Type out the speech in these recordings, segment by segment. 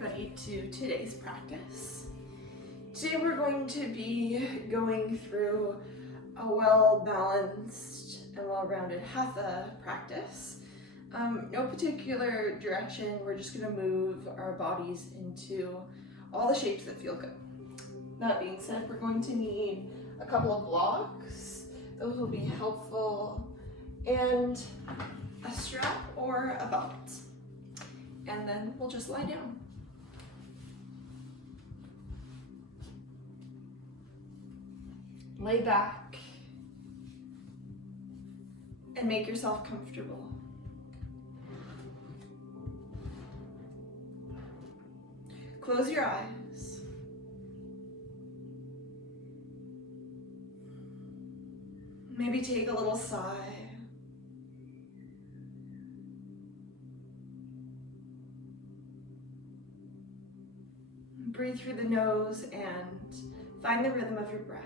everybody to today's practice. Today we're going to be going through a well-balanced and well-rounded Hatha practice. No particular direction, we're just going to move our bodies into all the shapes that feel good. That being said, we're going to need a couple of blocks. Those will be helpful, and a strap or a belt. And then we'll just lie down. Lay back and make yourself comfortable. Close your eyes. Maybe take a little sigh. Breathe through the nose and find the rhythm of your breath.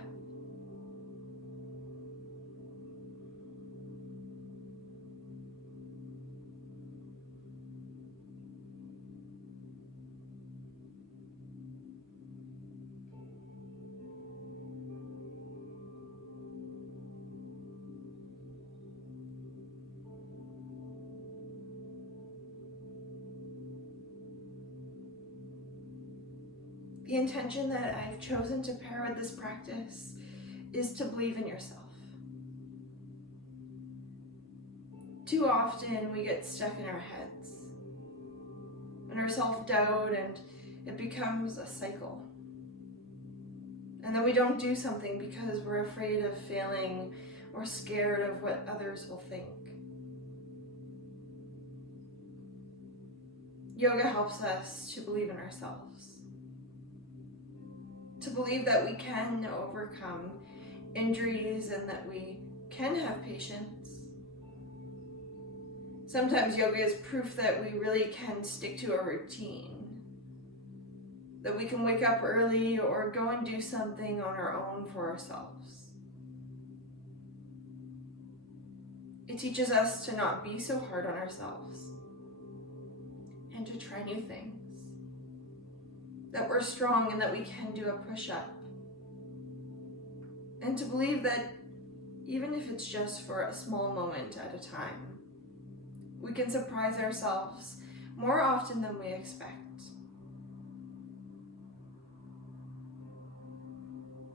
The intention that I've chosen to pair with this practice is to believe in yourself. Too often we get stuck in our heads and our self-doubt, and it becomes a cycle. And then we don't do something because we're afraid of failing or scared of what others will think. Yoga helps us to believe in ourselves. To believe that we can overcome injuries and that we can have patience. Sometimes yoga is proof that we really can stick to a routine. That we can wake up early or go and do something on our own for ourselves. It teaches us to not be so hard on ourselves and to try new things. That we're strong and that we can do a push-up. And to believe that even if it's just for a small moment at a time, we can surprise ourselves more often than we expect.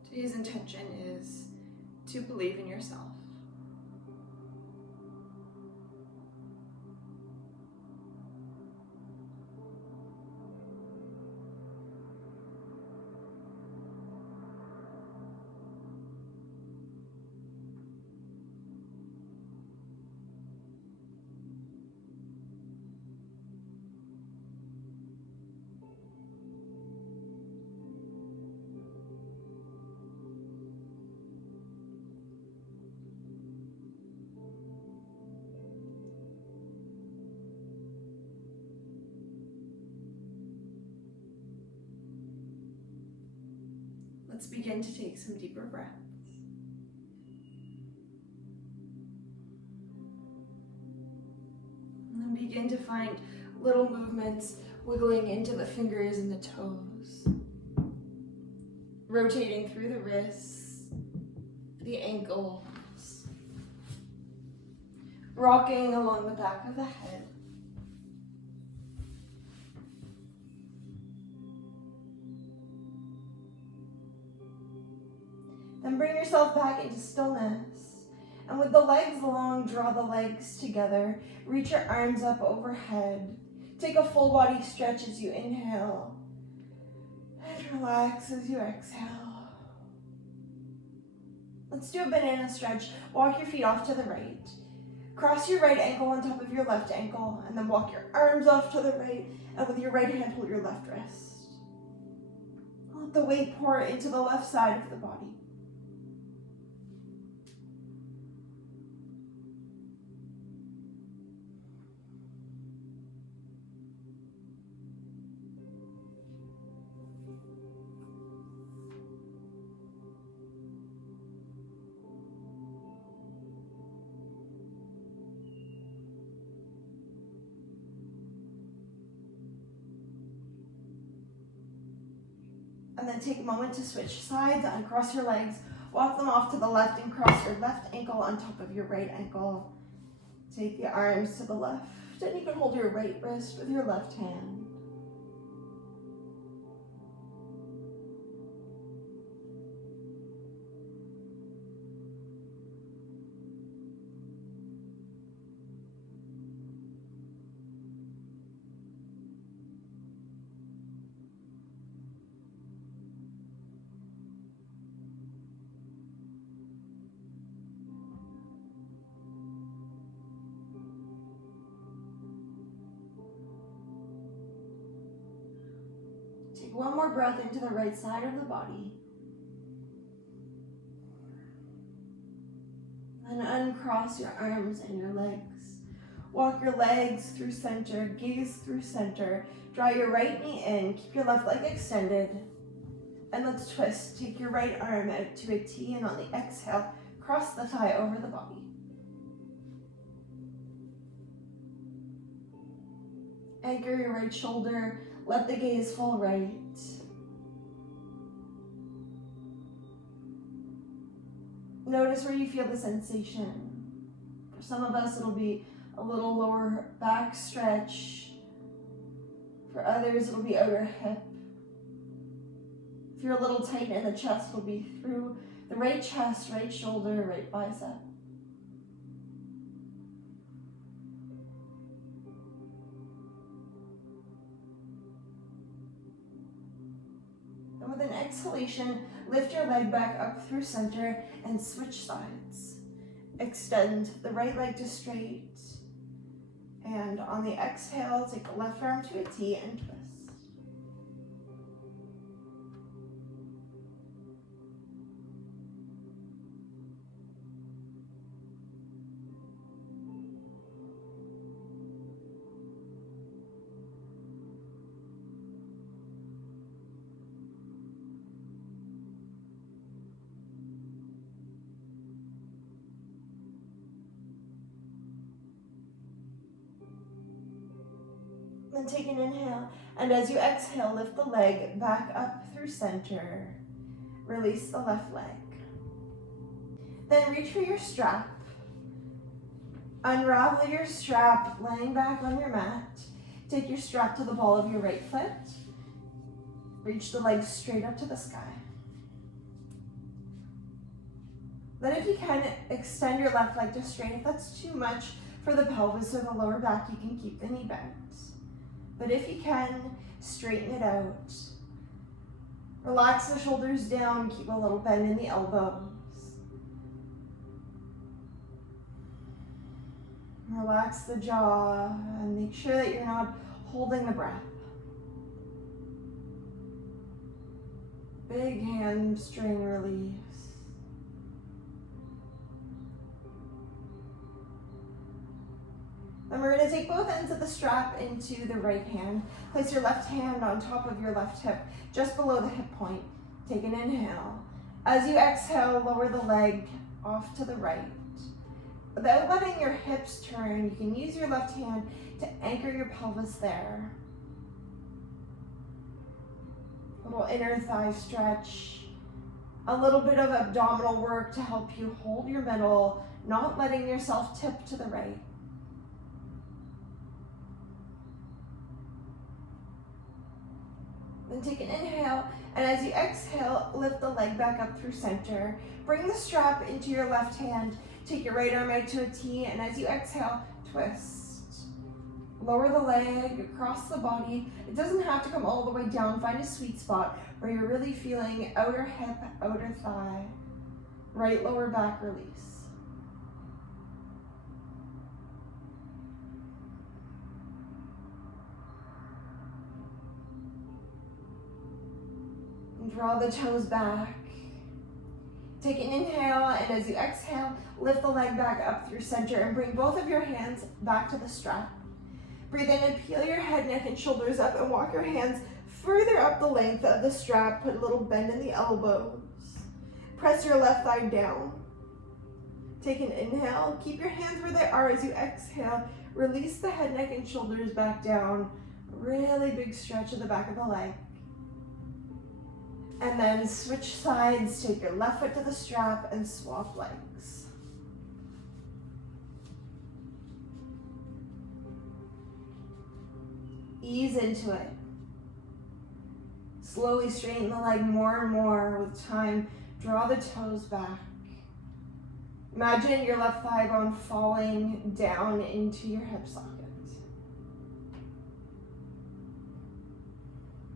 Today's intention is to believe in yourself. Let's begin to take some deeper breaths. And then begin to find little movements wiggling into the fingers and the toes. Rotating through the wrists, the ankles. Rocking along the back of the head. Then bring yourself back into stillness. And with the legs long, draw the legs together. Reach your arms up overhead. Take a full body stretch as you inhale. And relax as you exhale. Let's do a banana stretch. Walk your feet off to the right. Cross your right ankle on top of your left ankle, and then walk your arms off to the right, and with your right hand, hold your left wrist. Let the weight pour into the left side of the body. And then take a moment to switch sides, uncross your legs, walk them off to the left and cross your left ankle on top of your right ankle. Take the arms to the left, and you can hold your right wrist with your left hand. Take one more breath into the right side of the body. And uncross your arms and your legs. Walk your legs through center, gaze through center. Draw your right knee in, keep your left leg extended. And let's twist. Take your right arm out to a T, and on the exhale, cross the thigh over the body. Anchor your right shoulder. Let the gaze fall right. Notice where you feel the sensation. For some of us, it'll be a little lower back stretch. For others, it'll be outer hip. If you're a little tight in the chest, it'll be through the right chest, right shoulder, right bicep. And with an exhalation, lift your leg back up through center and switch sides. Extend the right leg to straight. And on the exhale, take the left arm to a T and twist. Then take an inhale, and as you exhale, lift the leg back up through center. Release the left leg. Then reach for your strap. Unravel your strap, laying back on your mat. Take your strap to the ball of your right foot. Reach the leg straight up to the sky. Then if you can, extend your left leg to straight. If that's too much for the pelvis or the lower back, you can keep the knee bent. But if you can, straighten it out. Relax the shoulders down, keep a little bend in the elbows. Relax the jaw and make sure that you're not holding the breath. Big hamstring release. Then we're going to take both ends of the strap into the right hand. Place your left hand on top of your left hip, just below the hip point. Take an inhale. As you exhale, lower the leg off to the right. Without letting your hips turn, you can use your left hand to anchor your pelvis there. A little inner thigh stretch. A little bit of abdominal work to help you hold your middle, not letting yourself tip to the right. Then take an inhale, and as you exhale, lift the leg back up through center. Bring the strap into your left hand. Take your right arm out to a T, and as you exhale, twist. Lower the leg across the body. It doesn't have to come all the way down. Find a sweet spot where you're really feeling outer hip, outer thigh, right lower back release. Draw the toes back. Take an inhale, and as you exhale, lift the leg back up through center and bring both of your hands back to the strap. Breathe in and peel your head, neck, and shoulders up and walk your hands further up the length of the strap. Put a little bend in the elbows. Press your left thigh down. Take an inhale. Keep your hands where they are as you exhale. Release the head, neck, and shoulders back down. Really big stretch of the back of the leg. And then switch sides, take your left foot to the strap and swap legs. Ease into it. Slowly straighten the leg more and more with time. Draw the toes back. Imagine your left thigh bone falling down into your hip socket.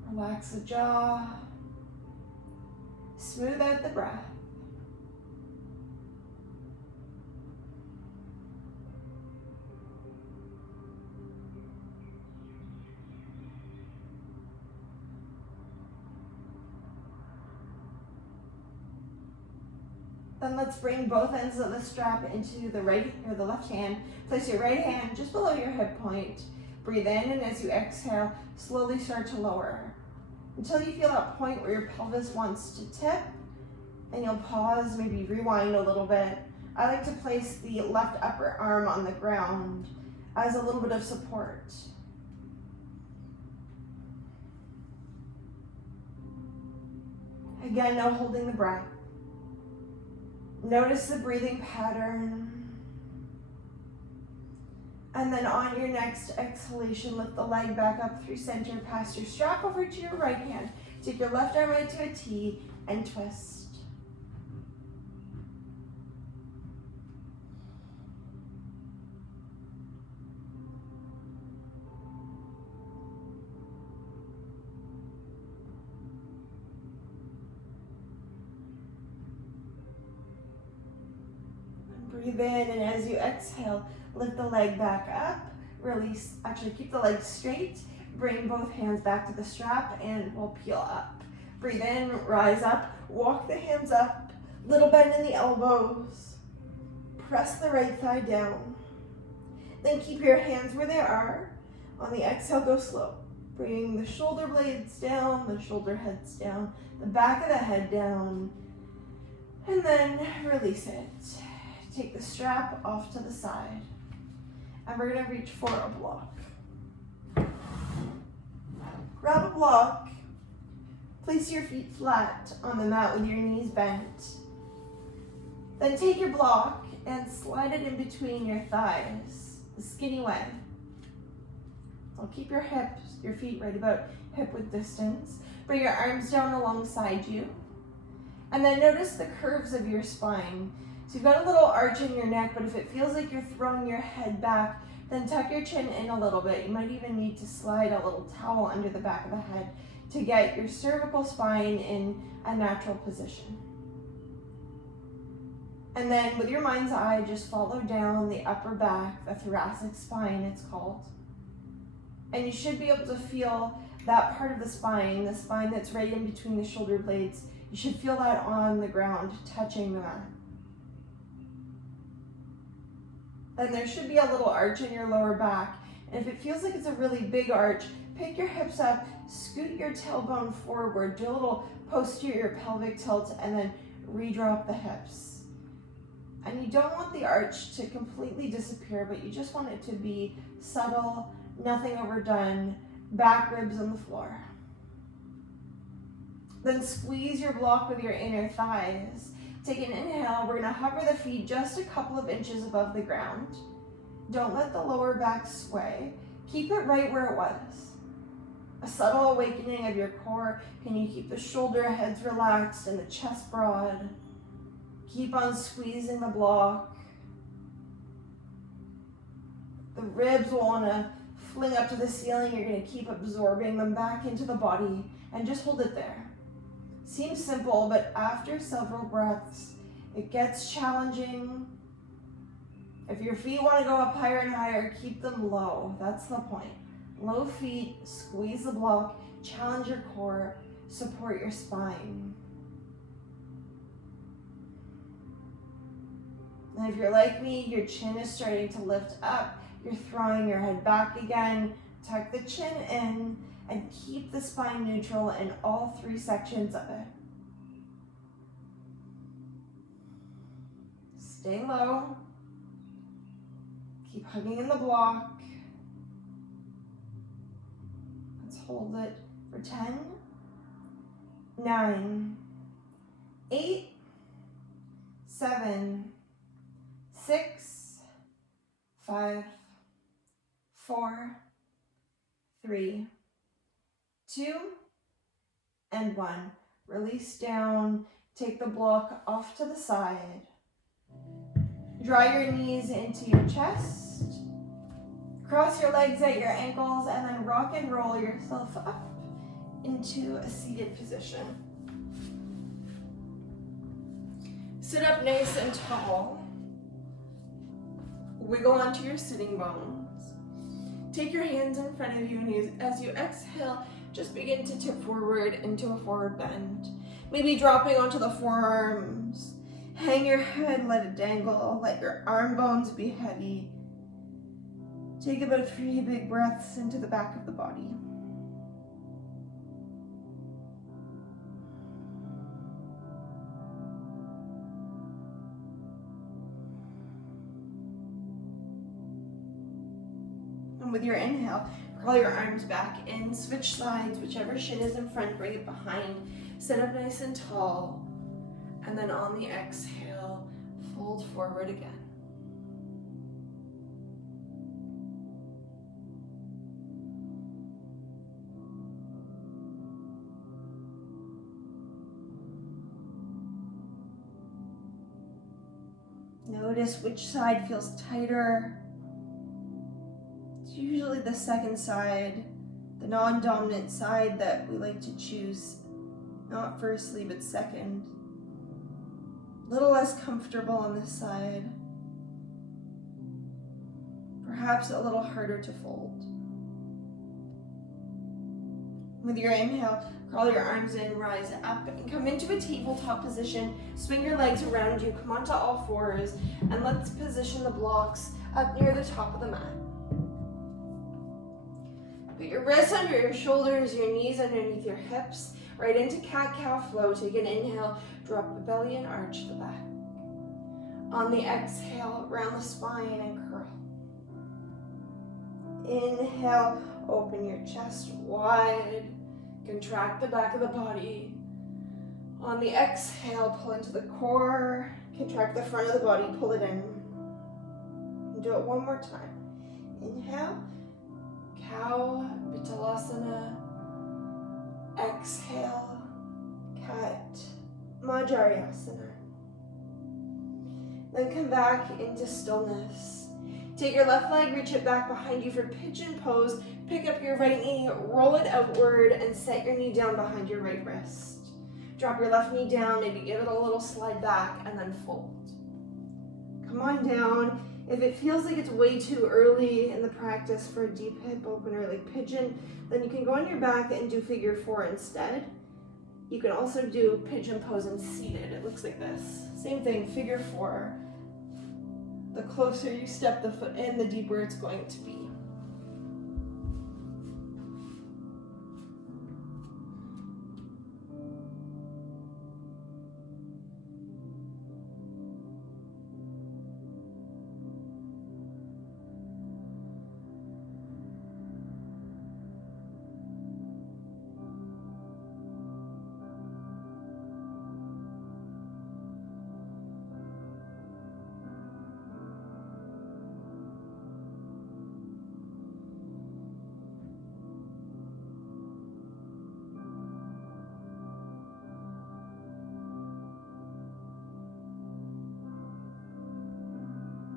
Relax the jaw. Smooth out the breath. Then let's bring both ends of the strap into the right or the left hand. Place your right hand just below your hip point. Breathe in, and as you exhale, slowly start to lower until you feel that point where your pelvis wants to tip, and you'll pause, maybe rewind a little bit. I like to place the left upper arm on the ground as a little bit of support. Again, no holding the breath. Notice the breathing pattern. And then on your next exhalation, lift the leg back up through center, pass your strap over to your right hand. Take your left arm out to a T and twist. Breathe in, and as you exhale, lift the leg back up, release, actually keep the leg straight, bring both hands back to the strap, and we'll peel up. Breathe in, rise up, walk the hands up, little bend in the elbows, press the right thigh down. Then keep your hands where they are. On the exhale, go slow. Bring the shoulder blades down, the shoulder heads down, the back of the head down, and then release it. Take the strap off to the side, and we're gonna reach for a block. Grab a block, place your feet flat on the mat with your knees bent. Then take your block and slide it in between your thighs, the skinny way. So keep your feet right about hip width distance. Bring your arms down alongside you, and then notice the curves of your spine. So you've got a little arch in your neck, but if it feels like you're throwing your head back, then tuck your chin in a little bit. You might even need to slide a little towel under the back of the head to get your cervical spine in a natural position. And then with your mind's eye, just follow down the upper back, the thoracic spine it's called. And you should be able to feel that part of the spine that's right in between the shoulder blades. You should feel that on the ground, touching the mat. Then there should be a little arch in your lower back. And if it feels like it's a really big arch, pick your hips up, scoot your tailbone forward, do a little posterior pelvic tilt, and then redrop the hips. And you don't want the arch to completely disappear, but you just want it to be subtle, nothing overdone, back ribs on the floor. Then squeeze your block with your inner thighs. Take an inhale, we're gonna hover the feet just a couple of inches above the ground. Don't let the lower back sway. Keep it right where it was. A subtle awakening of your core. Can you keep the shoulder heads relaxed and the chest broad? Keep on squeezing the block. The ribs will wanna fling up to the ceiling. You're gonna keep absorbing them back into the body and just hold it there. Seems simple, but after several breaths, it gets challenging. If your feet want to go up higher and higher, keep them low. That's the point. Low feet, squeeze the block, challenge your core, support your spine. And if you're like me, your chin is starting to lift up. You're throwing your head back again. Tuck the chin in and keep the spine neutral in all three sections of it. Stay low. Keep hugging in the block. Let's hold it for 10, 9, 8, 7, 6, 5, 4, 3, 2, and 1. Release down. Take the block off to the side. Draw your knees into your chest. Cross your legs at your ankles and then rock and roll yourself up into a seated position. Sit up nice and tall. Wiggle onto your sitting bones. Take your hands in front of you and as you exhale, just begin to tip forward into a forward bend. Maybe dropping onto the forearms. Hang your head, let it dangle. Let your arm bones be heavy. Take about 3 big breaths into the back of the body. And with your inhale, crawl your arms back in, switch sides, whichever shin is in front, bring it behind. Sit up nice and tall. And then on the exhale, fold forward again. Notice which side feels tighter. It's usually the second side, the non-dominant side that we like to choose, not firstly, but second. A little less comfortable on this side. Perhaps a little harder to fold. With your inhale, crawl your arms in, rise up, and come into a tabletop position. Swing your legs around you, come onto all fours, and let's position the blocks up near the top of the mat. Put your wrists under your shoulders, your knees underneath your hips, right into cat-cow flow. Take an inhale, drop the belly and arch the back. On the exhale, round the spine and curl. Inhale, open your chest wide, contract the back of the body. On the exhale, pull into the core, contract the front of the body, pull it in. And do it one more time. Inhale, cow, Vitalasana. Exhale, cat, Majarasana. Then come back into stillness. Take your left leg, reach it back behind you for pigeon pose. Pick up your right knee, roll it outward, and set your knee down behind your right wrist. Drop your left knee down, maybe give it a little slide back, and then fold. Come on down. If it feels like it's way too early in the practice for a deep hip opener like pigeon, then you can go on your back and do figure 4 instead. You can also do pigeon pose and seated. It looks like this. Same thing, figure 4. The closer you step the foot in, the deeper it's going to be.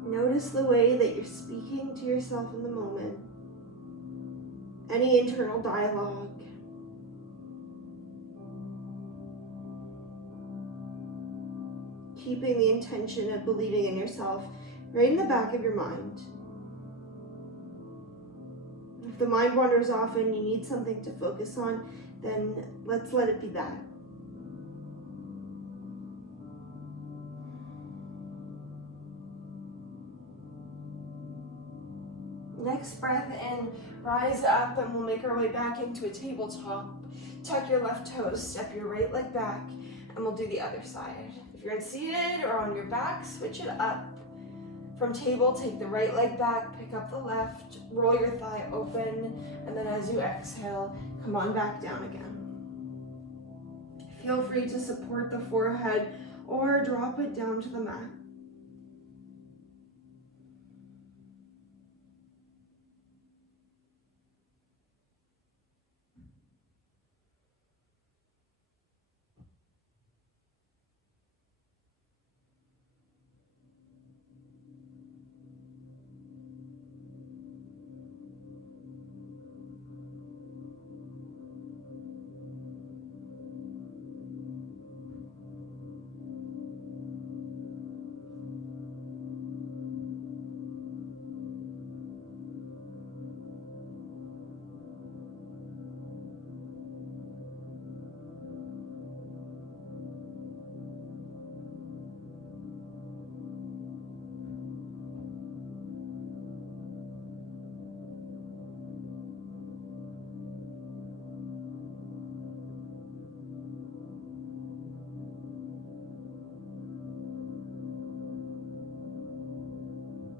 Notice the way that you're speaking to yourself in the moment. Any internal dialogue. Keeping the intention of believing in yourself right in the back of your mind. If the mind wanders off and you need something to focus on, then let's let it be that. Next breath in, rise up, and we'll make our way back into a tabletop. Tuck your left toes, step your right leg back, and we'll do the other side. If you're seated or on your back, switch it up. From table, take the right leg back, pick up the left, roll your thigh open, and then as you exhale, come on back down again. Feel free to support the forehead or drop it down to the mat.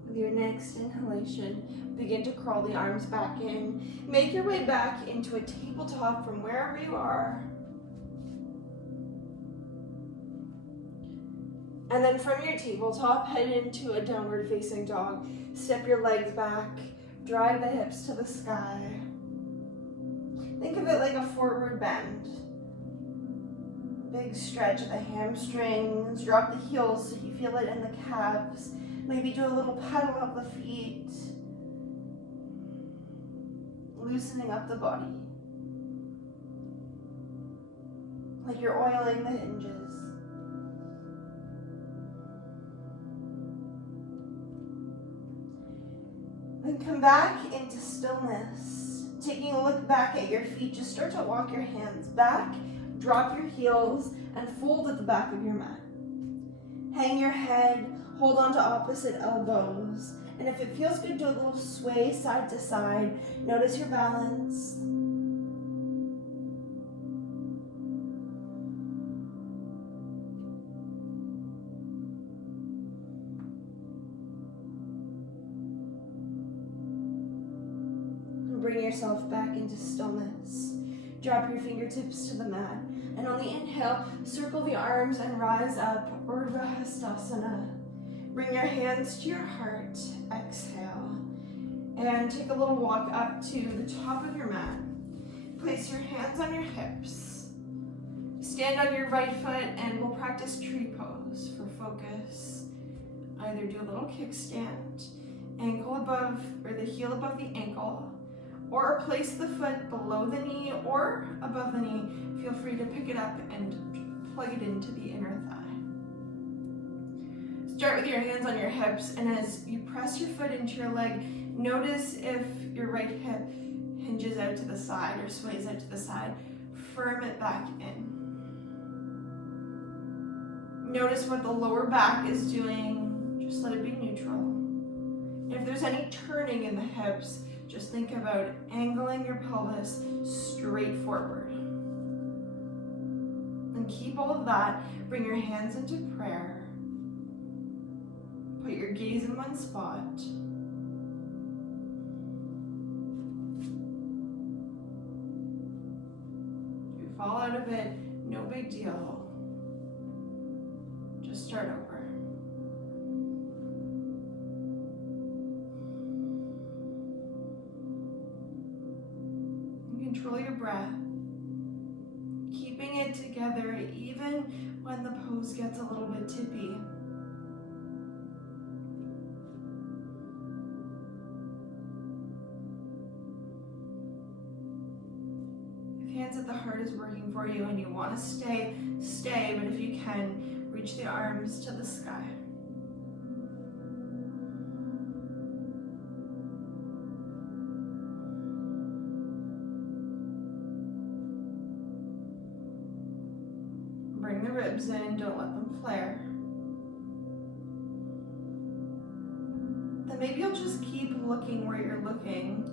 With your next inhalation, begin to crawl the arms back in. Make your way back into a tabletop from wherever you are. And then from your tabletop, head into a downward facing dog. Step your legs back, drive the hips to the sky. Think of it like a forward bend. Big stretch of the hamstrings, drop the heels so you feel it in the calves. Maybe do a little pedal of the feet, loosening up the body, like you're oiling the hinges. Then come back into stillness. Taking a look back at your feet, just start to walk your hands back, drop your heels, and fold at the back of your mat. Hang your head, hold on to opposite elbows, and if it feels good, do a little sway side to side. Notice your balance. Bring yourself back into stillness. Drop your fingertips to the mat. And on the inhale, circle the arms and rise up, Urdhva Hastasana. Bring your hands to your heart. Exhale. And take a little walk up to the top of your mat. Place your hands on your hips. Stand on your right foot and we'll practice tree pose for focus. Either do a little kickstand, ankle above, or the heel above the ankle, or place the foot below the knee or above the knee. Feel free to pick it up and plug it into the inner thigh. Start with your hands on your hips, and as you press your foot into your leg, notice if your right hip hinges out to the side or sways out to the side. Firm it back in. Notice what the lower back is doing. Just let it be neutral. And if there's any turning in the hips, just think about angling your pelvis straight forward. And keep all of that. Bring your hands into prayer. Put your gaze in one spot. If you fall out of it, no big deal. Just start over. Control your breath, keeping it together even when the pose gets a little bit tippy. If hands at the heart is working for you and you want to stay, but if you can, reach the arms to the sky. Bring the ribs in, don't let them flare. Then maybe you'll just keep looking where you're looking.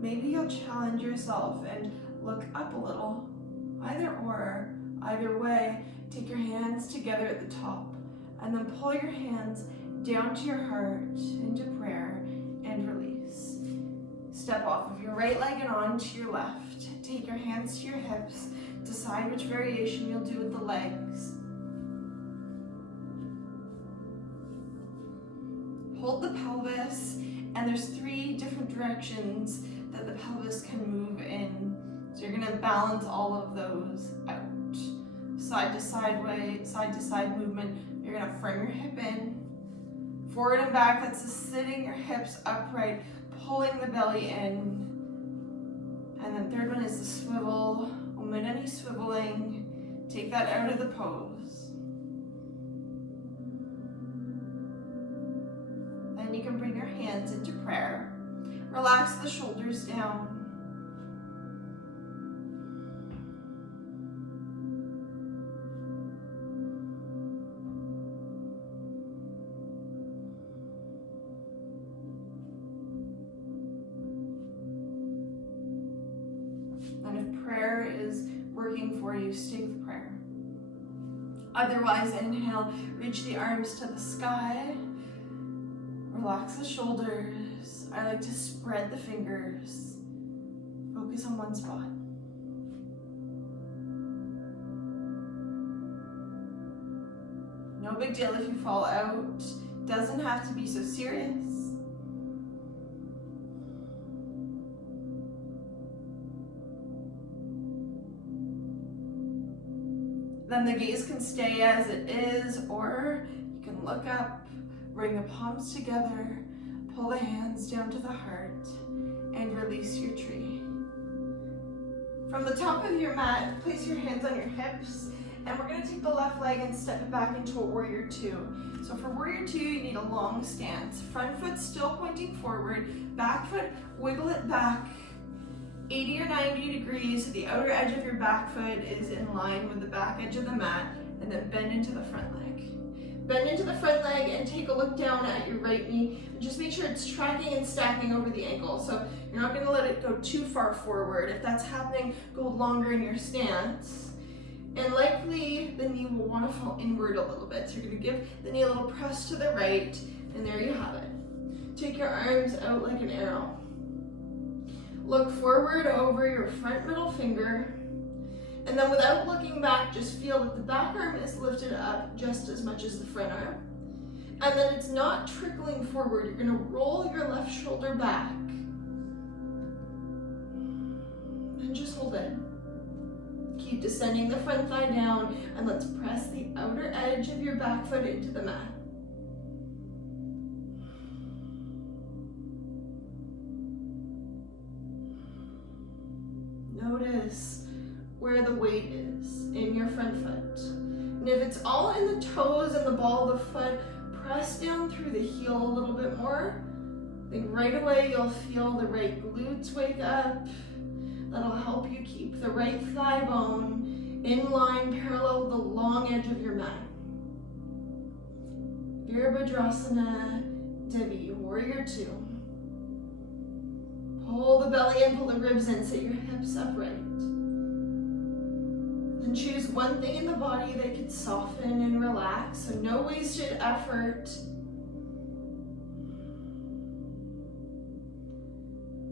Maybe you'll challenge yourself and look up a little. Either way, take your hands together at the top and then pull your hands down to your heart into prayer and release. Step off of your right leg and onto your left. Take your hands to your hips. Decide which variation you'll do with the legs. Hold the pelvis, and there's 3 different directions that the pelvis can move in. So you're gonna balance all of those out. Side to side way, side to side movement. You're gonna frame your hip in. Forward and back, that's just sitting your hips upright, pulling the belly in. And then third one is the swivel. Omit any swiveling. Take that out of the pose. Then you can bring your hands into prayer. Relax the shoulders down. And if prayer is working for you, stay with prayer. Otherwise, inhale, reach the arms to the sky. Relax the shoulders. I like to spread the fingers. Focus on one spot. No big deal if you fall out. Doesn't have to be so serious. Then the gaze can stay as it is, or you can look up, bring the palms together, pull the hands down to the heart, and release your tree. From the top of your mat, place your hands on your hips, and we're gonna take the left leg and step it back into a warrior 2. So for warrior 2, you need a long stance. Front foot still pointing forward, back foot, wiggle it back 80 or 90 degrees so the outer edge of your back foot is in line with the back edge of the mat, and then bend into the front leg. Bend into the front leg and take a look down at your right knee. And just make sure it's tracking and stacking over the ankle. So you're not gonna let it go too far forward. If that's happening, go longer in your stance. And likely the knee will wanna fall inward a little bit. So you're gonna give the knee a little press to the right, and there you have it. Take your arms out like an arrow. Look forward over your front middle finger, and then without looking back, just feel that the back arm is lifted up just as much as the front arm, and then it's not trickling forward. You're gonna roll your left shoulder back, and just hold it. Keep descending the front thigh down, and let's press the outer edge of your back foot into the mat. Notice where the weight is in your front foot. And if it's all in the toes and the ball of the foot, press down through the heel a little bit more. Then right away you'll feel the right glutes wake up. That'll help you keep the right thigh bone in line parallel with the long edge of your mat. Virabhadrasana, Devi, warrior 2. Pull the belly in, pull the ribs in, sit your hips upright. And choose one thing in the body that can soften and relax, so no wasted effort.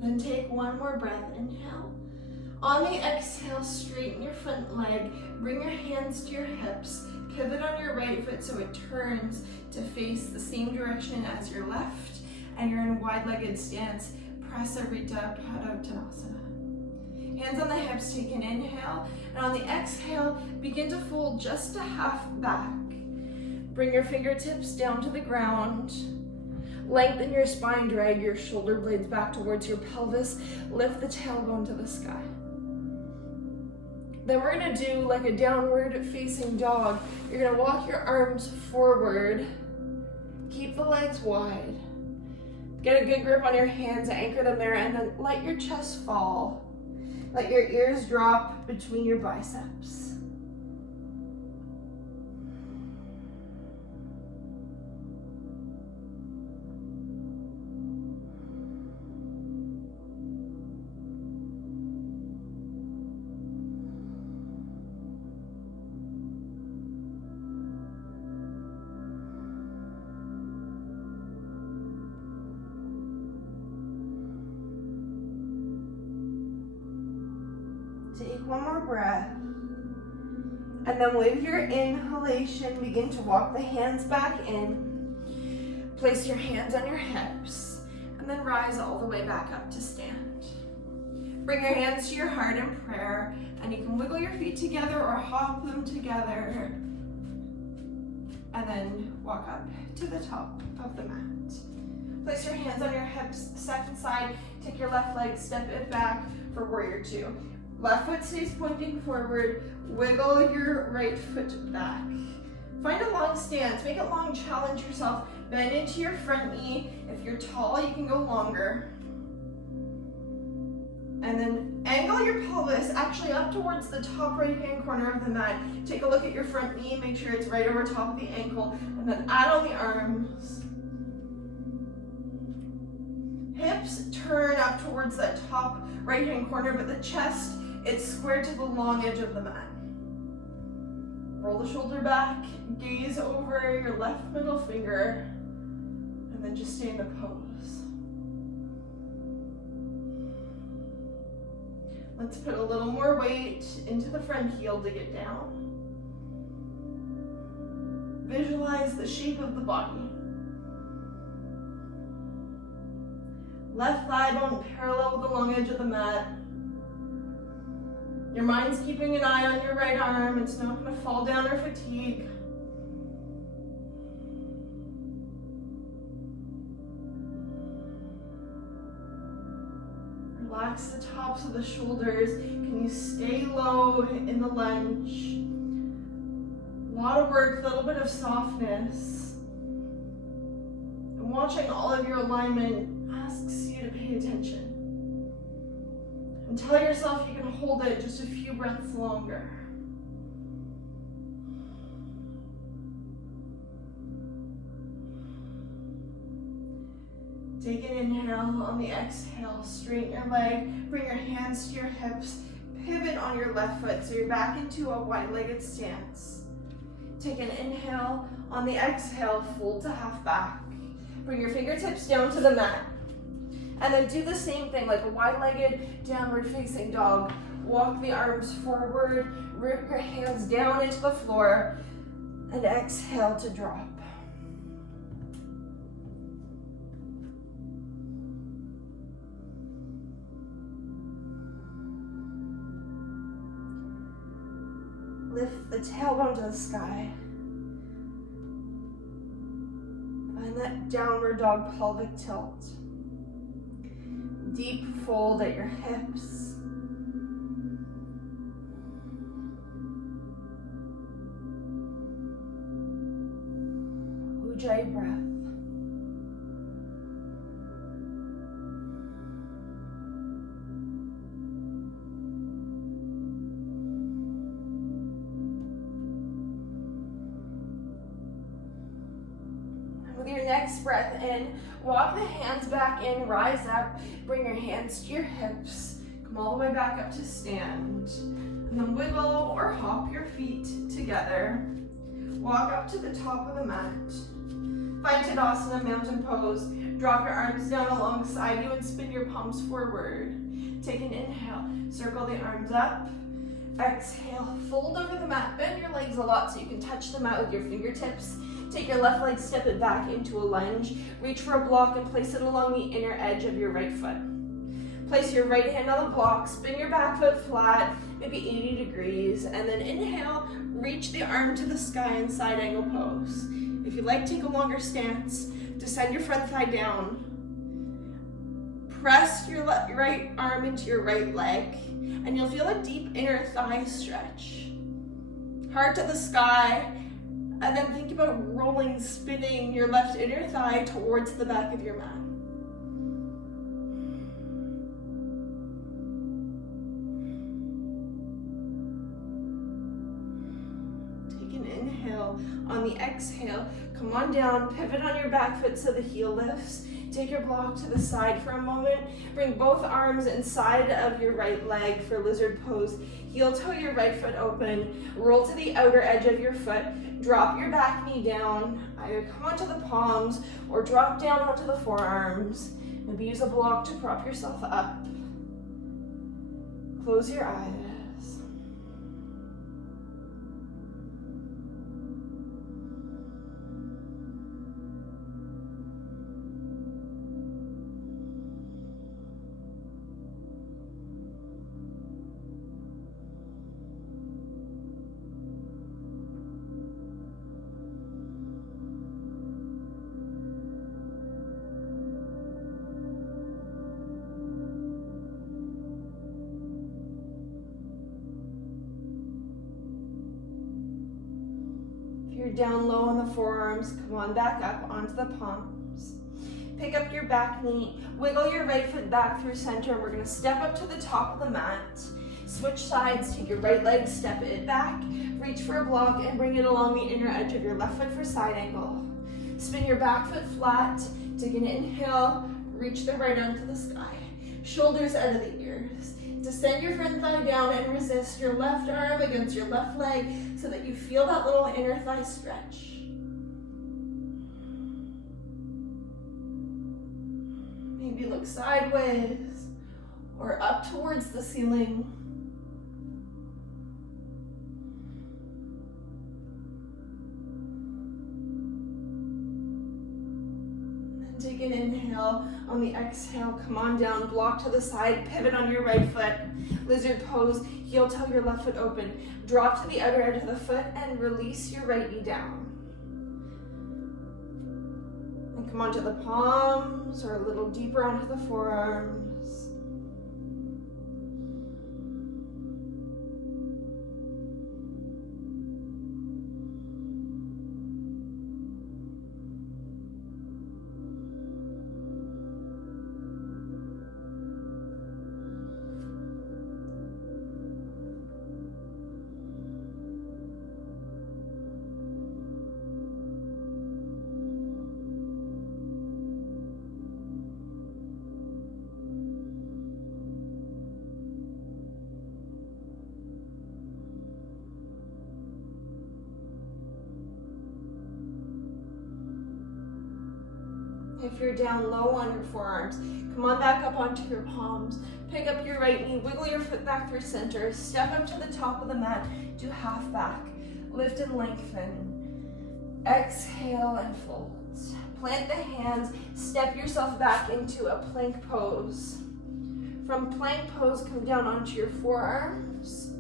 Then take one more breath, inhale. On the exhale, straighten your front leg, bring your hands to your hips, pivot on your right foot so it turns to face the same direction as your left, and you're in wide-legged stance. Prasarita Padottanasana. Hands on the hips, take an inhale, and on the exhale, begin to fold just a half back. Bring your fingertips down to the ground. Lengthen your spine, drag your shoulder blades back towards your pelvis, lift the tailbone to the sky. Then we're gonna do like a downward facing dog. You're gonna walk your arms forward, keep the legs wide. Get a good grip on your hands, anchor them there, and then let your chest fall. Let your ears drop between your biceps. Take one more breath. And then with your inhalation, begin to walk the hands back in. Place your hands on your hips, and then rise all the way back up to stand. Bring your hands to your heart in prayer, and you can wiggle your feet together or hop them together. And then walk up to the top of the mat. Place your hands on your hips, second side. Take your left leg, step it back for warrior two. Left foot stays pointing forward. Wiggle your right foot back. Find a long stance. Make it long. Challenge yourself. Bend into your front knee. If you're tall, you can go longer. And then angle your pelvis actually up towards the top right-hand corner of the mat. Take a look at your front knee. Make sure it's right over top of the ankle. And then add on the arms. Hips turn up towards that top right-hand corner, but the chest, it's square to the long edge of the mat. Roll the shoulder back, gaze over your left middle finger, and then just stay in the pose. Let's put a little more weight into the front heel to get down. Visualize the shape of the body. Left thigh bone parallel with the long edge of the mat. Your mind's keeping an eye on your right arm. It's not going to fall down or fatigue. Relax the tops of the shoulders. Can you stay low in the lunge? A lot of work, a little bit of softness. And watching all of your alignment asks you to pay attention. And tell yourself you can hold it just a few breaths longer. Take an inhale. On the exhale, straighten your leg. Bring your hands to your hips. Pivot on your left foot so you're back into a wide-legged stance. Take an inhale. On the exhale, fold to half back. Bring your fingertips down to the mat. And then do the same thing, like a wide-legged downward facing dog. Walk the arms forward, root your hands down into the floor, and exhale to drop. Lift the tailbone to the sky. Find that downward dog pelvic tilt. Deep fold at your hips. Ujjayi breath. With your next breath in, walk the hands back in, rise up, bring your hands to your hips, come all the way back up to stand, and then wiggle or hop your feet together. Walk up to the top of the mat. Find Tadasana, mountain pose. Drop your arms down alongside you and spin your palms forward. Take an inhale, circle the arms up. Exhale, fold over the mat, bend your legs a lot so you can touch the mat with your fingertips. Take your left leg, step it back into a lunge. Reach for a block and place it along the inner edge of your right foot. Place your right hand on the block, spin your back foot flat, maybe 80 degrees, and then inhale, reach the arm to the sky in side angle pose. If you like, take a longer stance, descend your front thigh down. Press your right arm into your right leg, and you'll feel a deep inner thigh stretch. Heart to the sky, and then think about rolling, spinning your left inner thigh towards the back of your mat. Take an inhale. On the exhale, come on down, pivot on your back foot so the heel lifts. Take your block to the side for a moment. Bring both arms inside of your right leg for lizard pose. Heel toe your right foot open. Roll to the outer edge of your foot. Drop your back knee down. Either come onto the palms or drop down onto the forearms. Maybe use a block to prop yourself up. Close your eyes. you're down low on the forearms, come on back up onto the palms. Pick up your back knee, wiggle your right foot back through center, and we're gonna step up to the top of the mat. Switch sides, take your right leg, step it back, reach for a block, and bring it along the inner edge of your left foot for side angle. Spin your back foot flat, take an inhale, reach the right arm to the sky. Shoulders out of the ears. Descend your front thigh down and resist your left arm against your left leg so that you feel that little inner thigh stretch. Maybe look sideways or up towards the ceiling. And take an inhale. On the exhale, come on down, block to the side, pivot on your right foot, lizard pose, heel toe your left foot open. Drop to the outer edge of the foot and release your right knee down. And come onto the palms or a little deeper onto the forearms. If you're down low on your forearms, come on back up onto your palms. Pick up your right knee, wiggle your foot back through center, step up to the top of the mat, do half back. Lift and lengthen. Exhale and fold. Plant the hands, step yourself back into a plank pose. From plank pose, come down onto your forearms.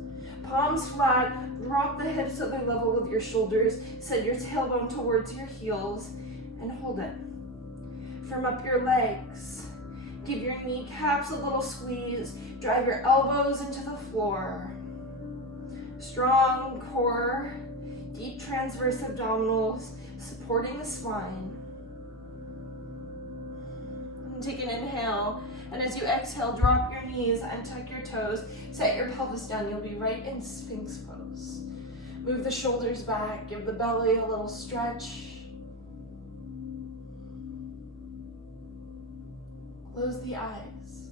Palms flat, drop the hips at the level of your shoulders, send your tailbone towards your heels, and hold it. Firm up your legs. Give your kneecaps a little squeeze. Drive your elbows into the floor. Strong core, deep transverse abdominals, supporting the spine. And take an inhale, and as you exhale, drop your knees and tuck your toes. Set your pelvis down. You'll be right in Sphinx pose. Move the shoulders back. Give the belly a little stretch. Close the eyes.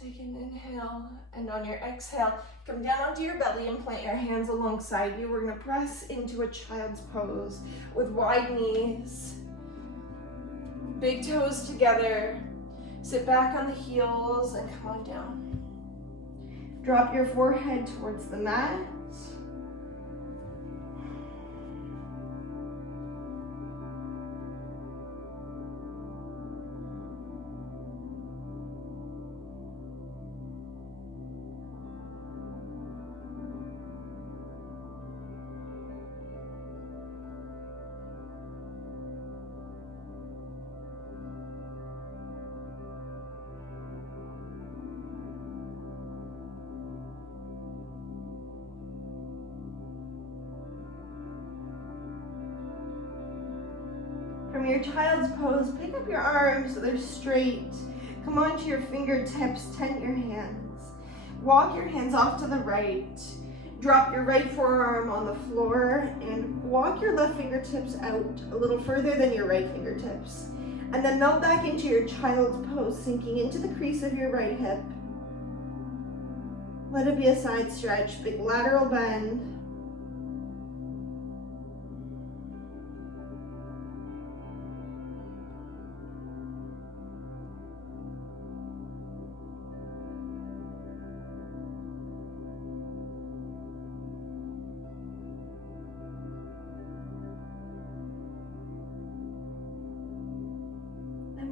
Take an inhale, and on your exhale, come down onto your belly and plant your hands alongside you. We're going to press into a child's pose with wide knees. Big toes together. Sit back on the heels and come on down. Drop your forehead towards the mat. From your child's pose, pick up your arms so they're straight. Come onto your fingertips, tent your hands. Walk your hands off to the right. Drop your right forearm on the floor and walk your left fingertips out a little further than your right fingertips. And then melt back into your child's pose, sinking into the crease of your right hip. Let it be a side stretch, big lateral bend.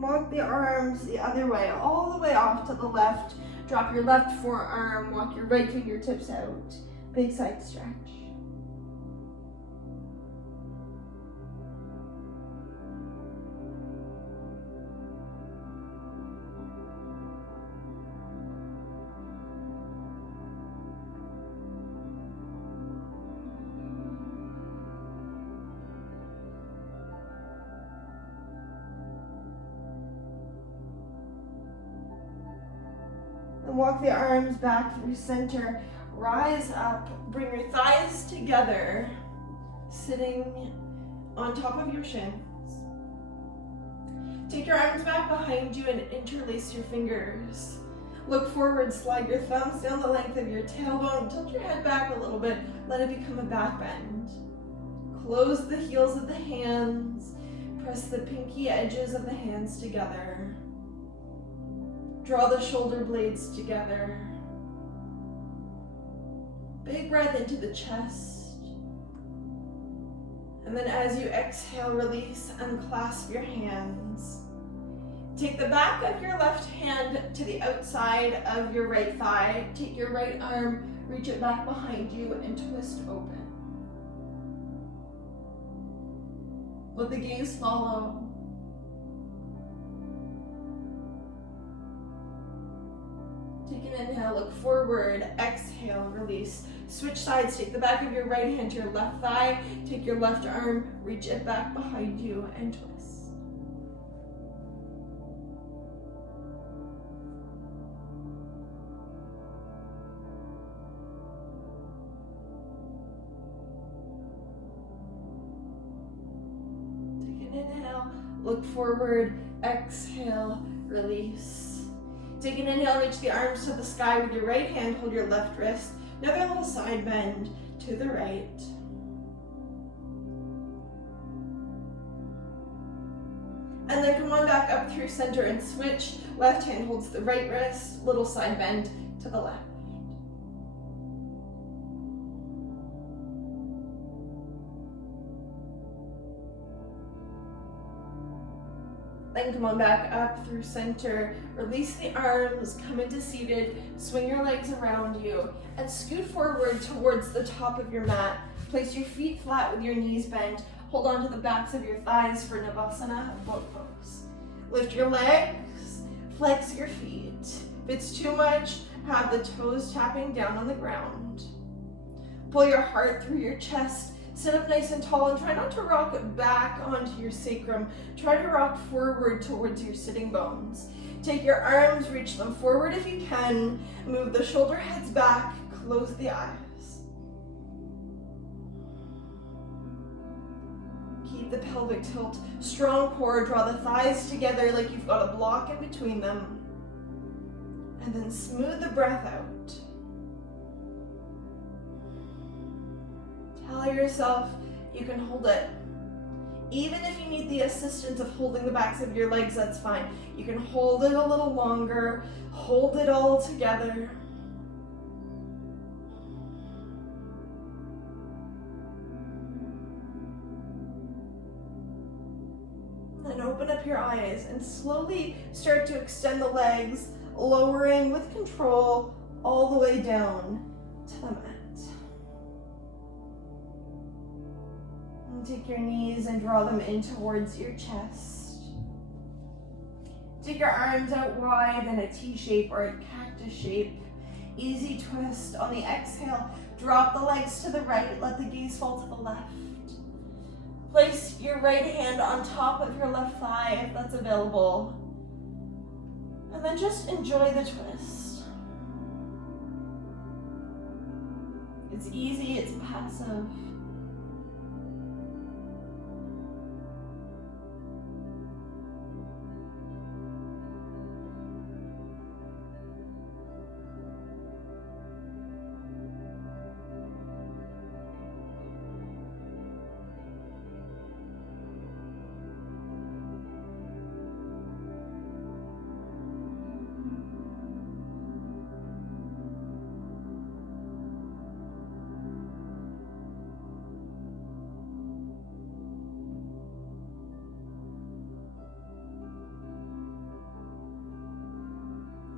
Walk the arms the other way, all the way off to the left. Drop your left forearm, walk your right fingertips out. Big side stretch. And walk the arms back through center. Rise up, bring your thighs together, sitting on top of your shins. Take your arms back behind you and interlace your fingers. Look forward, slide your thumbs down the length of your tailbone, tilt your head back a little bit, let it become a back bend. Close the heels of the hands, press the pinky edges of the hands together. Draw the shoulder blades together. Big breath into the chest. And then as you exhale, release, unclasp your hands. Take the back of your left hand to the outside of your right thigh. Take your right arm, reach it back behind you, and twist open. Let the gaze follow. Take an inhale, look forward, exhale, release. Switch sides, take the back of your right hand to your left thigh, take your left arm, reach it back behind you, and twist. Inhale, look forward, exhale, release. Take an inhale, reach the arms to the sky with your right hand, hold your left wrist. Another little side bend to the right. And then come on back up through center and switch. Left hand holds the right wrist, little side bend to the left. Then come on back up through center. Release the arms, come into seated, swing your legs around you, and scoot forward towards the top of your mat. Place your feet flat with your knees bent. Hold on to the backs of your thighs for Navasana, boat pose. Lift your legs, flex your feet. If it's too much, have the toes tapping down on the ground. Pull your heart through your chest. Sit up nice and tall and try not to rock back onto your sacrum. Try to rock forward towards your sitting bones. Take your arms, reach them forward if you can. Move the shoulder heads back, close the eyes. Keep the pelvic tilt, strong core, draw the thighs together like you've got a block in between them. And then smooth the breath out. Tell yourself you can hold it. Even if you need the assistance of holding the backs of your legs, that's fine. You can hold it a little longer, hold it all together. Then open up your eyes and slowly start to extend the legs, lowering with control all the way down to the mat. Take your knees and draw them in towards your chest. Take your arms out wide in a T shape or a cactus shape. Easy twist. On the exhale, drop the legs to the right. Let the gaze fall to the left. Place your right hand on top of your left thigh if that's available. And then just enjoy the twist. It's easy, it's passive.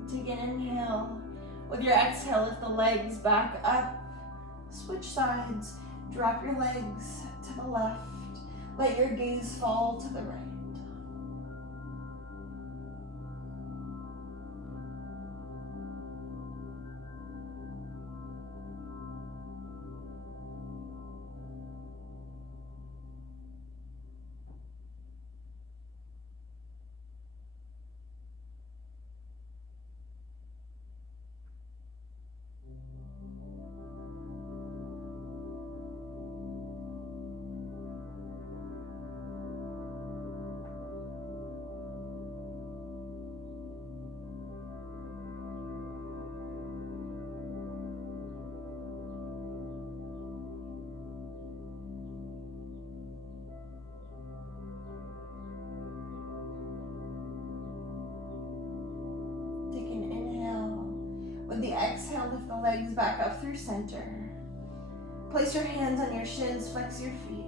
Take an inhale. With your exhale, lift the legs back up. Switch sides. Drop your legs to the left. Let your gaze fall to the right. With the exhale, lift the legs back up through center. Place your hands on your shins, flex your feet.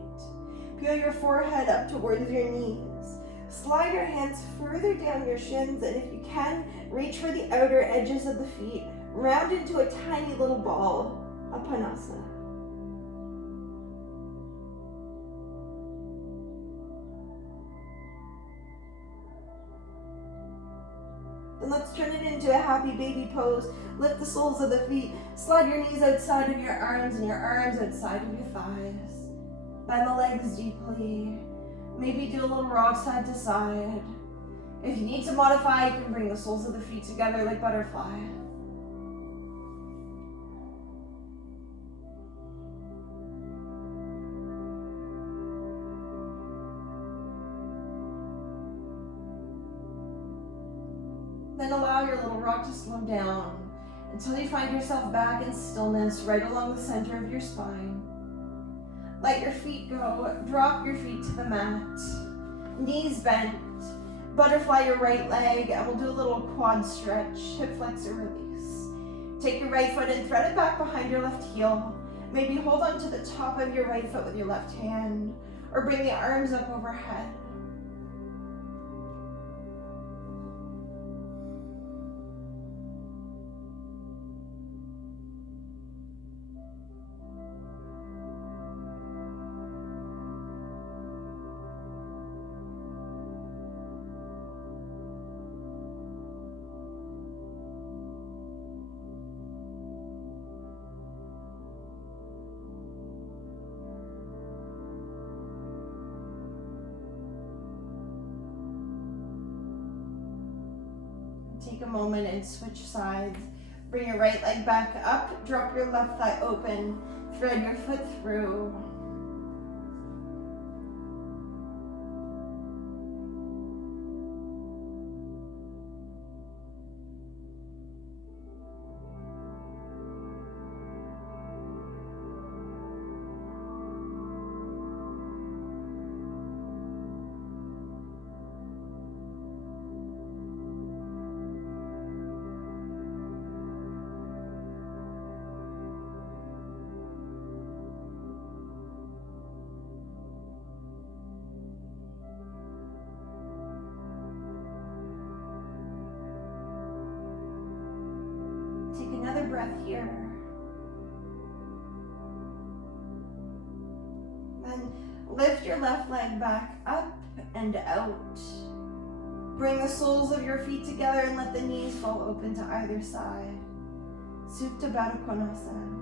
Peel your forehead up towards your knees. Slide your hands further down your shins, and if you can, reach for the outer edges of the feet. Round into a tiny little ball, a Panasana. Then let's turn it into a happy baby pose. Lift the soles of the feet. Slide your knees outside of your arms and your arms outside of your thighs. Bend the legs deeply. Maybe do a little rock side to side. If you need to modify, you can bring the soles of the feet together like butterfly. Then allow your little rock to slow down until you find yourself back in stillness right along the center of your spine. Let your feet go. Drop your feet to the mat. Knees bent. Butterfly your right leg, and we'll do a little quad stretch, hip flexor release. Take your right foot and thread it back behind your left heel. Maybe hold on to the top of your right foot with your left hand, or bring the arms up overhead. Take a moment and switch sides. Bring your right leg back up, drop your left thigh open, thread your foot through. Take another breath here. Then lift your left leg back up and out. Bring the soles of your feet together and let the knees fall open to either side. Supta Baddha Konasana.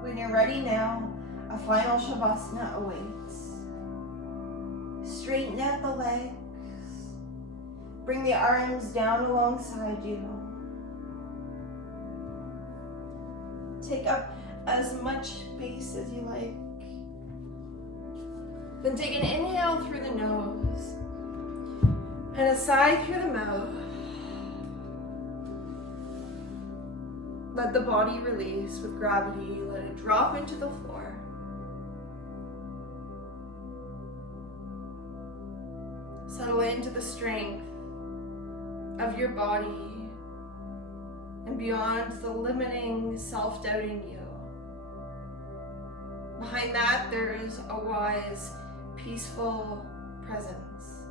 When you're ready now, a final Shavasana awaits. Straighten out the legs. Bring the arms down alongside you. Take up as much space as you like. Then take an inhale through the nose and a sigh through the mouth. Let the body release with gravity. Let it drop into the floor. Settle into the strength of your body and beyond the limiting, self-doubting you. Behind that, there is a wise, peaceful presence.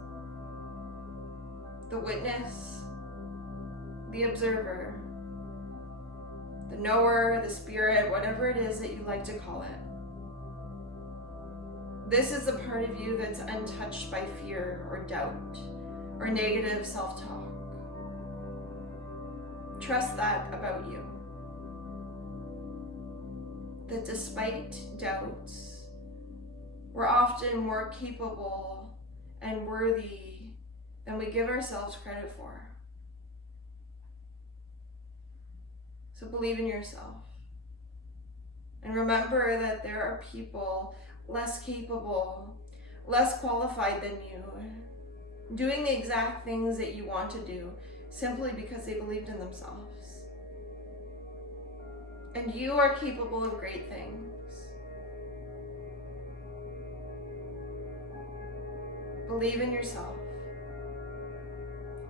The witness, the observer, the knower, the spirit, whatever it is that you like to call it. This is a part of you that's untouched by fear or doubt or negative self-talk. Trust that about you. That despite doubts, we're often more capable and worthy than we give ourselves credit for. So believe in yourself. And remember that there are people less capable, less qualified than you, doing the exact things that you want to do simply because they believed in themselves. And you are capable of great things. Believe in yourself.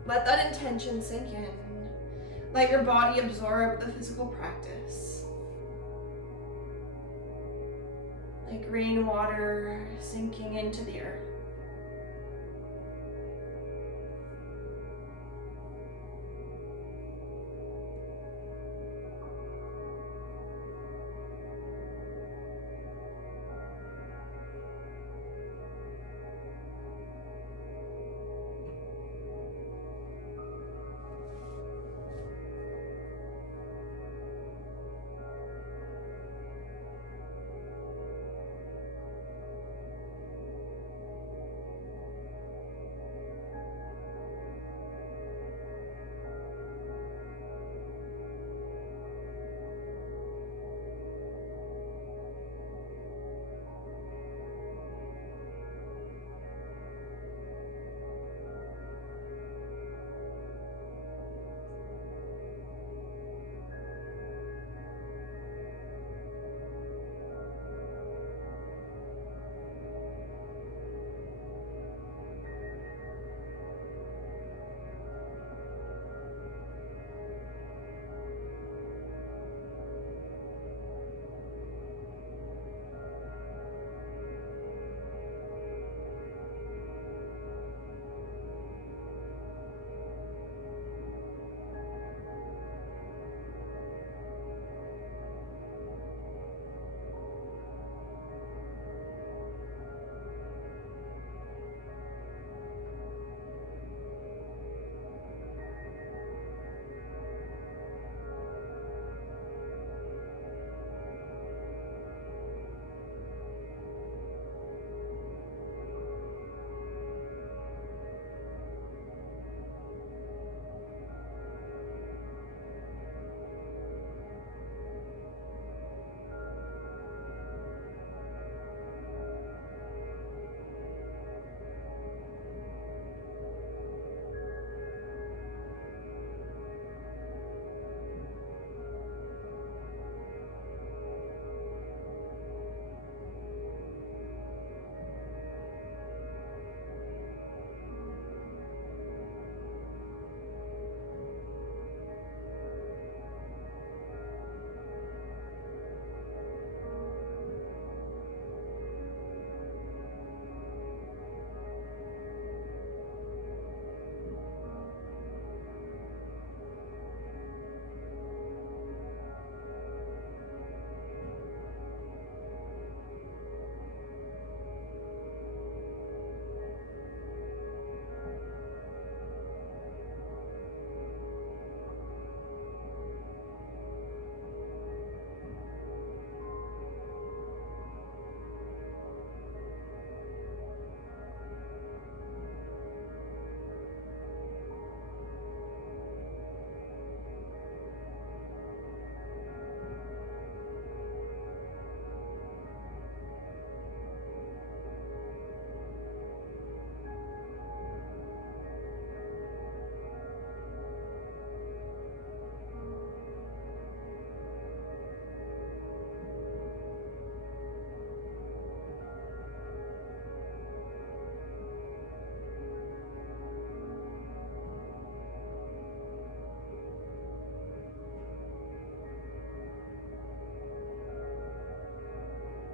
Let that intention sink in. Let your body absorb the physical practice. Like rainwater sinking into the earth.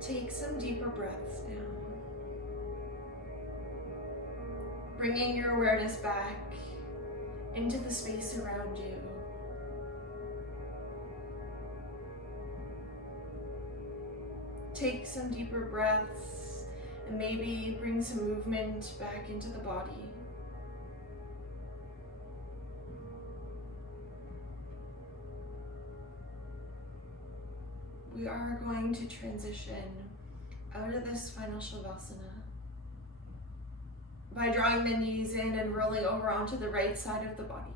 Take some deeper breaths now. Bringing your awareness back into the space around you. Take some deeper breaths and maybe bring some movement back into the body. We are going to transition out of this final Shavasana by drawing the knees in and rolling over onto the right side of the body.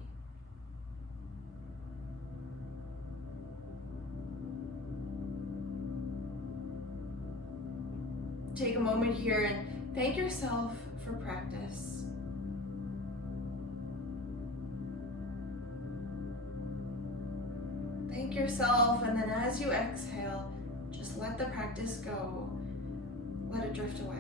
take a moment here and thank yourself for practice. Thank yourself, and then as you exhale, just let the practice go. Let it drift away.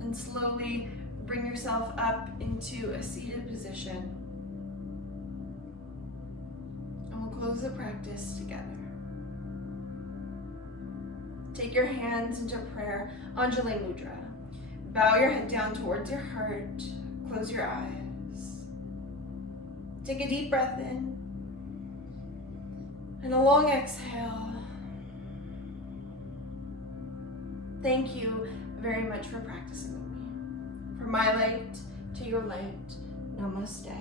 And slowly bring yourself up into a seated position. And we'll close the practice together. Take your hands into prayer, Anjali Mudra. Bow your head down towards your heart. Close your eyes. Take a deep breath in. And a long exhale. Thank you very much for practicing with me. From my light to your light, namaste.